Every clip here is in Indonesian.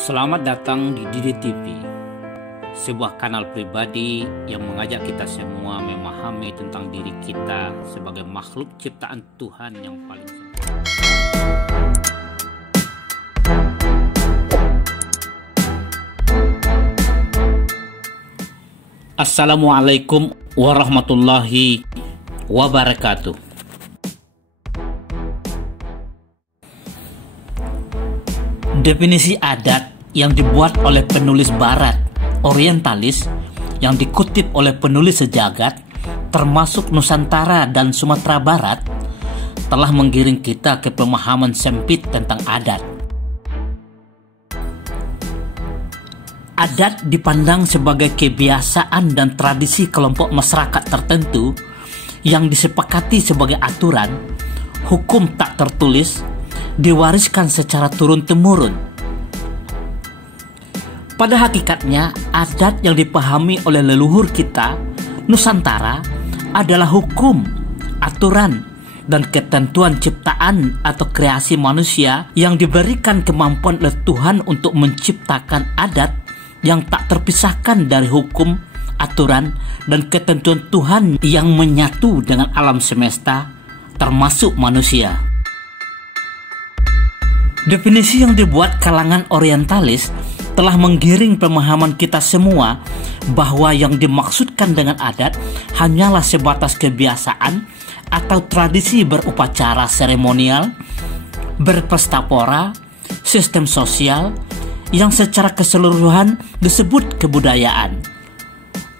Selamat datang di Didi TV, sebuah kanal pribadi yang mengajak kita semua memahami tentang diri kita sebagai makhluk ciptaan Tuhan yang paling sempurna. Assalamualaikum warahmatullahi wabarakatuh. Definisi adat yang dibuat oleh penulis barat orientalis yang dikutip oleh penulis sejagat termasuk Nusantara dan Sumatera Barat telah menggiring kita ke pemahaman sempit tentang adat. Adat dipandang sebagai kebiasaan dan tradisi kelompok masyarakat tertentu yang disepakati sebagai aturan, hukum tak tertulis, diwariskan secara turun-temurun. Pada hakikatnya, adat yang dipahami oleh leluhur kita, Nusantara, adalah hukum, aturan, dan ketentuan ciptaan atau kreasi manusia yang diberikan kemampuan oleh Tuhan untuk menciptakan adat yang tak terpisahkan dari hukum, aturan, dan ketentuan Tuhan yang menyatu dengan alam semesta, termasuk manusia. Definisi yang dibuat kalangan orientalis telah menggiring pemahaman kita semua bahwa yang dimaksudkan dengan adat hanyalah sebatas kebiasaan atau tradisi berupacara seremonial, berpesta pora, sistem sosial yang secara keseluruhan disebut kebudayaan.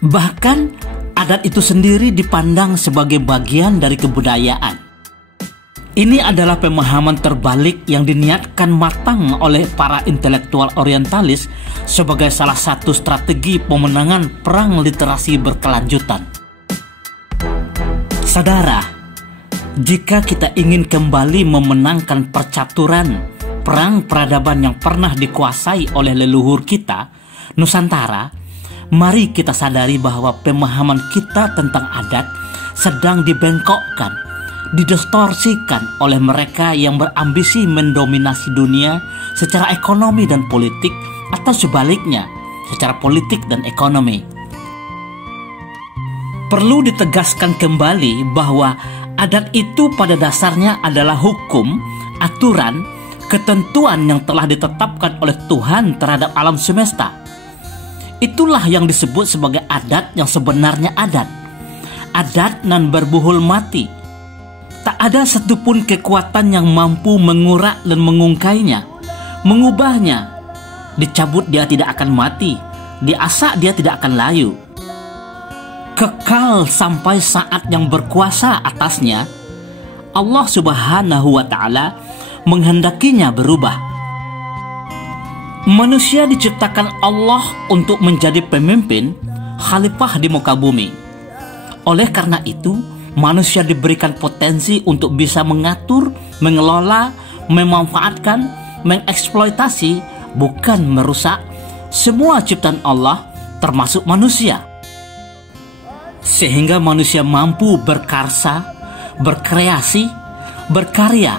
Bahkan adat itu sendiri dipandang sebagai bagian dari kebudayaan. Ini adalah pemahaman terbalik yang diniatkan matang oleh para intelektual orientalis sebagai salah satu strategi pemenangan perang literasi berkelanjutan. Saudara, jika kita ingin kembali memenangkan percaturan perang peradaban yang pernah dikuasai oleh leluhur kita, Nusantara, mari kita sadari bahwa pemahaman kita tentang adat sedang dibengkokkan, didistorsikan oleh mereka yang berambisi mendominasi dunia secara ekonomi dan politik, atau sebaliknya, secara politik dan ekonomi. Perlu ditegaskan kembali bahwa adat itu pada dasarnya adalah hukum, aturan, ketentuan yang telah ditetapkan oleh Tuhan terhadap alam semesta. Itulah yang disebut sebagai adat yang sebenarnya adat. Adat nan berbuhul mati. Tak ada satupun kekuatan yang mampu mengurak dan mengungkainya, mengubahnya. Dicabut dia tidak akan mati, diasak dia tidak akan layu. Kekal sampai saat yang berkuasa atasnya, Allah Subhanahu wa Ta'ala menghendakinya berubah. Manusia diciptakan Allah untuk menjadi pemimpin, khalifah di muka bumi. Oleh karena itu, manusia diberikan potensi untuk bisa mengatur, mengelola, memanfaatkan, mengeksploitasi, bukan merusak semua ciptaan Allah termasuk manusia. Sehingga manusia mampu berkarsa, berkreasi, berkarya,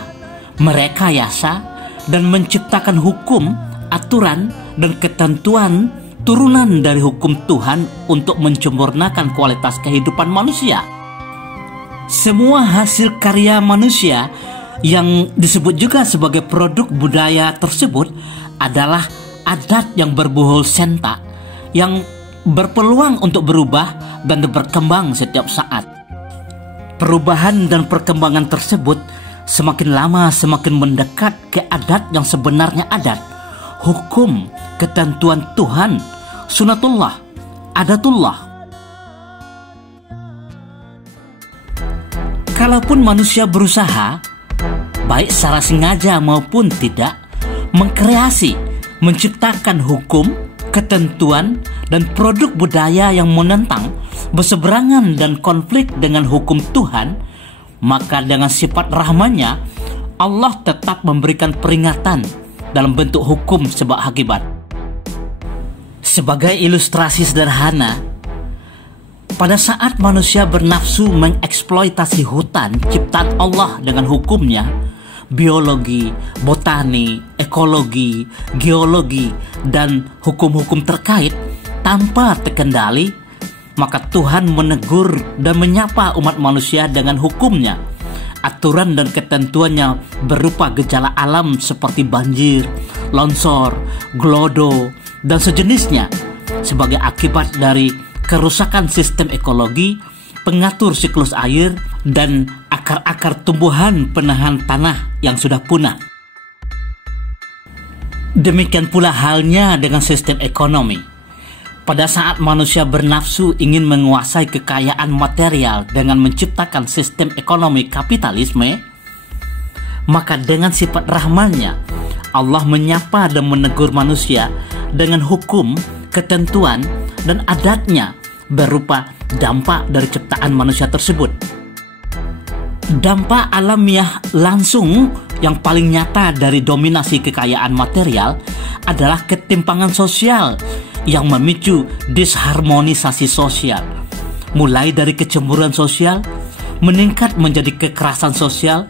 merekayasa, dan menciptakan hukum, aturan, dan ketentuan turunan dari hukum Tuhan untuk menyempurnakan kualitas kehidupan manusia. Semua hasil karya manusia yang disebut juga sebagai produk budaya tersebut adalah adat yang berbuhul sentak, yang berpeluang untuk berubah dan berkembang setiap saat. Perubahan dan perkembangan tersebut semakin lama semakin mendekat ke adat yang sebenarnya adat, hukum, ketentuan Tuhan, sunatullah, adatullah. Kalaupun manusia berusaha, baik secara sengaja maupun tidak, mengkreasi, menciptakan hukum, ketentuan, dan produk budaya yang menentang, berseberangan dan konflik dengan hukum Tuhan, maka dengan sifat rahmannya, Allah tetap memberikan peringatan dalam bentuk hukum sebab akibat. Sebagai ilustrasi sederhana, pada saat manusia bernafsu mengeksploitasi hutan ciptaan Allah dengan hukumnya, biologi, botani, ekologi, geologi, dan hukum-hukum terkait tanpa terkendali, maka Tuhan menegur dan menyapa umat manusia dengan hukumnya. Aturan dan ketentuannya berupa gejala alam seperti banjir, longsor, gelodo, dan sejenisnya sebagai akibat dari kerusakan sistem ekologi, pengatur siklus air, dan akar-akar tumbuhan penahan tanah yang sudah punah. Demikian pula halnya dengan sistem ekonomi. Pada saat manusia bernafsu ingin menguasai kekayaan material dengan menciptakan sistem ekonomi kapitalisme, maka dengan sifat rahmannya, Allah menyapa dan menegur manusia dengan hukum, ketentuan, dan adatnya berupa dampak dari ciptaan manusia tersebut. Dampak alamiah langsung yang paling nyata dari dominasi kekayaan material adalah ketimpangan sosial yang memicu disharmonisasi sosial, mulai dari kecemburuan sosial meningkat menjadi kekerasan sosial,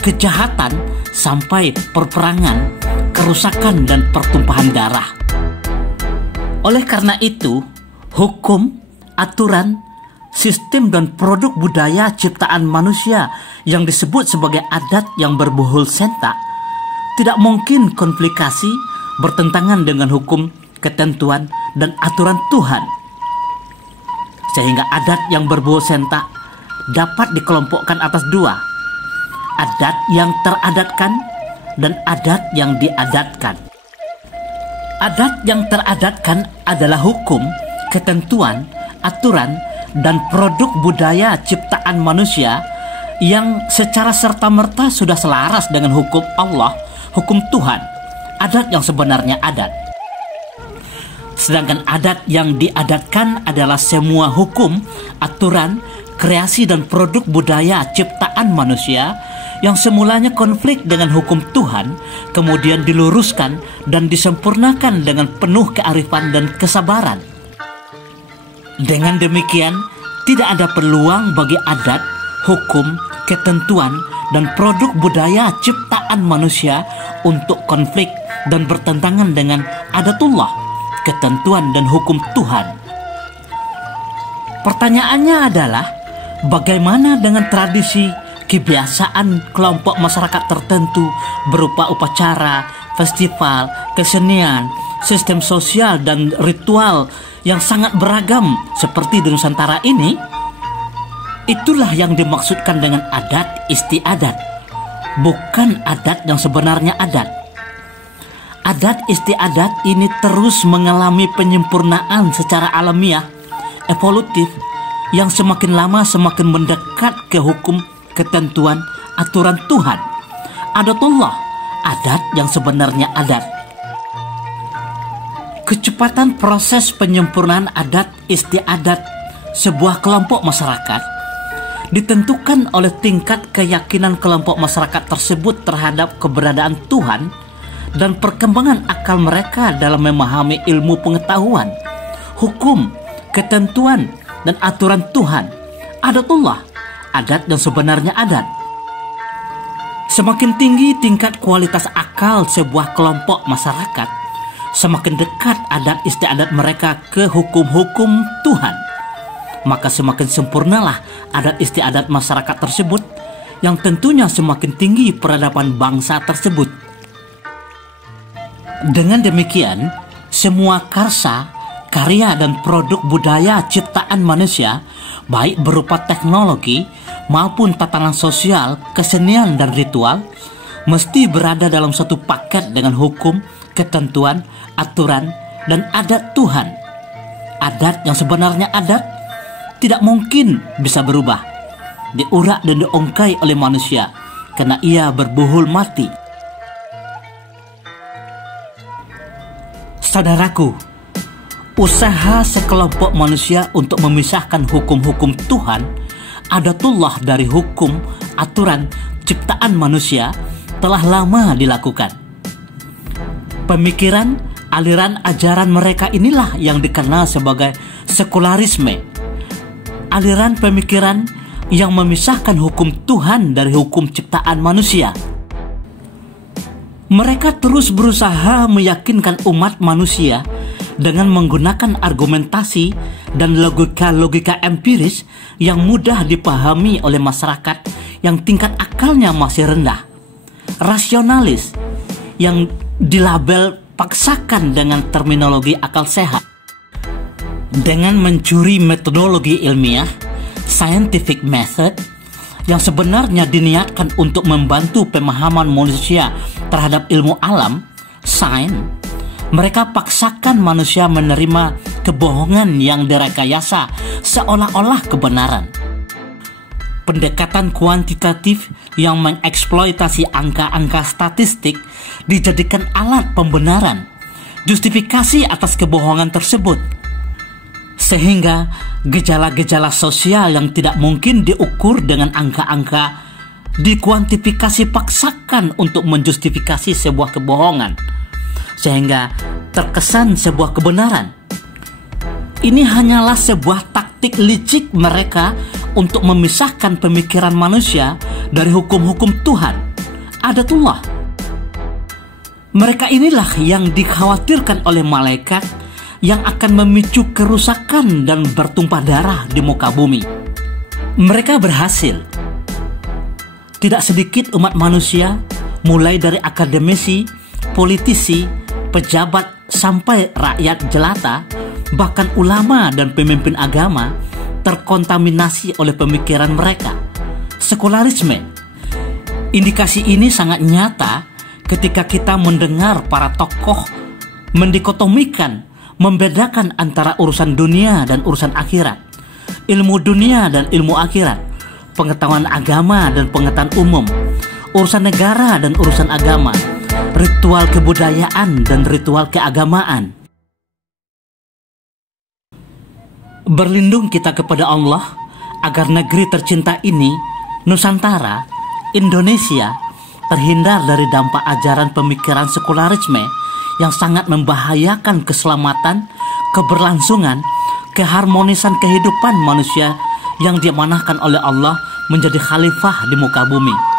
kejahatan, sampai perperangan, kerusakan, dan pertumpahan darah. Oleh karena itu, hukum, aturan, sistem, dan produk budaya ciptaan manusia yang disebut sebagai adat yang berbuhul sentak tidak mungkin konflikasi bertentangan dengan hukum, ketentuan, dan aturan Tuhan. Sehingga adat yang berbuhul sentak dapat dikelompokkan atas dua: adat yang teradatkan dan adat yang diadatkan. Adat yang teradatkan adalah hukum, ketentuan, aturan, dan produk budaya ciptaan manusia yang secara serta-merta sudah selaras dengan hukum Allah, hukum Tuhan, adat yang sebenarnya adat. Sedangkan adat yang diadatkan adalah semua hukum, aturan, kreasi, dan produk budaya ciptaan manusia yang semulanya konflik dengan hukum Tuhan, kemudian diluruskan dan disempurnakan dengan penuh kearifan dan kesabaran. Dengan demikian, tidak ada peluang bagi adat, hukum, ketentuan, dan produk budaya ciptaan manusia untuk konflik dan bertentangan dengan adatullah, ketentuan, dan hukum Tuhan. Pertanyaannya adalah, bagaimana dengan tradisi, kebiasaan kelompok masyarakat tertentu berupa upacara, festival, kesenian, sistem sosial, dan ritual yang sangat beragam seperti di Nusantara ini? Itulah yang dimaksudkan dengan adat istiadat, bukan adat yang sebenarnya adat. Adat istiadat ini terus mengalami penyempurnaan secara alamiah, evolutif, yang semakin lama semakin mendekat ke hukum, ketentuan, aturan Tuhan, adatullah, adat yang sebenarnya adat. Kecepatan proses penyempurnaan adat istiadat sebuah kelompok masyarakat ditentukan oleh tingkat keyakinan kelompok masyarakat tersebut terhadap keberadaan Tuhan dan perkembangan akal mereka dalam memahami ilmu pengetahuan, hukum, ketentuan, dan aturan Tuhan, adatullah, adat yang sebenarnya adat. Semakin tinggi tingkat kualitas akal sebuah kelompok masyarakat, semakin dekat adat istiadat mereka ke hukum-hukum Tuhan, maka semakin sempurnalah adat istiadat masyarakat tersebut, yang tentunya semakin tinggi peradaban bangsa tersebut. Dengan demikian, semua karsa, karya, dan produk budaya ciptaan manusia, baik berupa teknologi maupun tatanan sosial, kesenian, dan ritual, mesti berada dalam satu paket dengan hukum, ketentuan, aturan, dan adat Tuhan. Adat yang sebenarnya adat tidak mungkin bisa berubah, diurak dan diongkai oleh manusia, karena ia berbuhul mati. Saudaraku, usaha sekelompok manusia untuk memisahkan hukum-hukum Tuhan, adatullah, dari hukum, aturan, ciptaan manusia telah lama dilakukan. Pemikiran, aliran ajaran mereka inilah yang dikenal sebagai sekularisme. Aliran pemikiran yang memisahkan hukum Tuhan dari hukum ciptaan manusia. Mereka terus berusaha meyakinkan umat manusia dengan menggunakan argumentasi dan logika-logika empiris yang mudah dipahami oleh masyarakat yang tingkat akalnya masih rendah. Rasionalis yang dilabel paksakan dengan terminologi akal sehat. Dengan mencuri metodologi ilmiah, scientific method, yang sebenarnya diniatkan untuk membantu pemahaman manusia terhadap ilmu alam, sains, mereka paksakan manusia menerima kebohongan yang direkayasa seolah-olah kebenaran. Pendekatan kuantitatif yang mengeksploitasi angka-angka statistik dijadikan alat pembenaran, justifikasi atas kebohongan tersebut. Sehingga gejala-gejala sosial yang tidak mungkin diukur dengan angka-angka dikuantifikasi paksakan untuk menjustifikasi sebuah kebohongan, sehingga terkesan sebuah kebenaran. Ini hanyalah sebuah taktik licik mereka untuk memisahkan pemikiran manusia dari hukum-hukum Tuhan, adatullah. Mereka inilah yang dikhawatirkan oleh malaikat yang akan memicu kerusakan dan bertumpah darah di muka bumi. Mereka berhasil. Tidak sedikit umat manusia, mulai dari akademisi, politisi, pejabat, sampai rakyat jelata, bahkan ulama dan pemimpin agama, terkontaminasi oleh pemikiran mereka, sekularisme. Indikasi ini sangat nyata ketika kita mendengar para tokoh mendikotomikan, membedakan antara urusan dunia dan urusan akhirat, ilmu dunia dan ilmu akhirat, pengetahuan agama dan pengetahuan umum, urusan negara dan urusan agama, ritual kebudayaan dan ritual keagamaan. Berlindung kita kepada Allah agar negeri tercinta ini, Nusantara, Indonesia, terhindar dari dampak ajaran pemikiran sekularisme yang sangat membahayakan keselamatan, keberlangsungan, keharmonisan kehidupan manusia yang diamanahkan oleh Allah menjadi khalifah di muka bumi.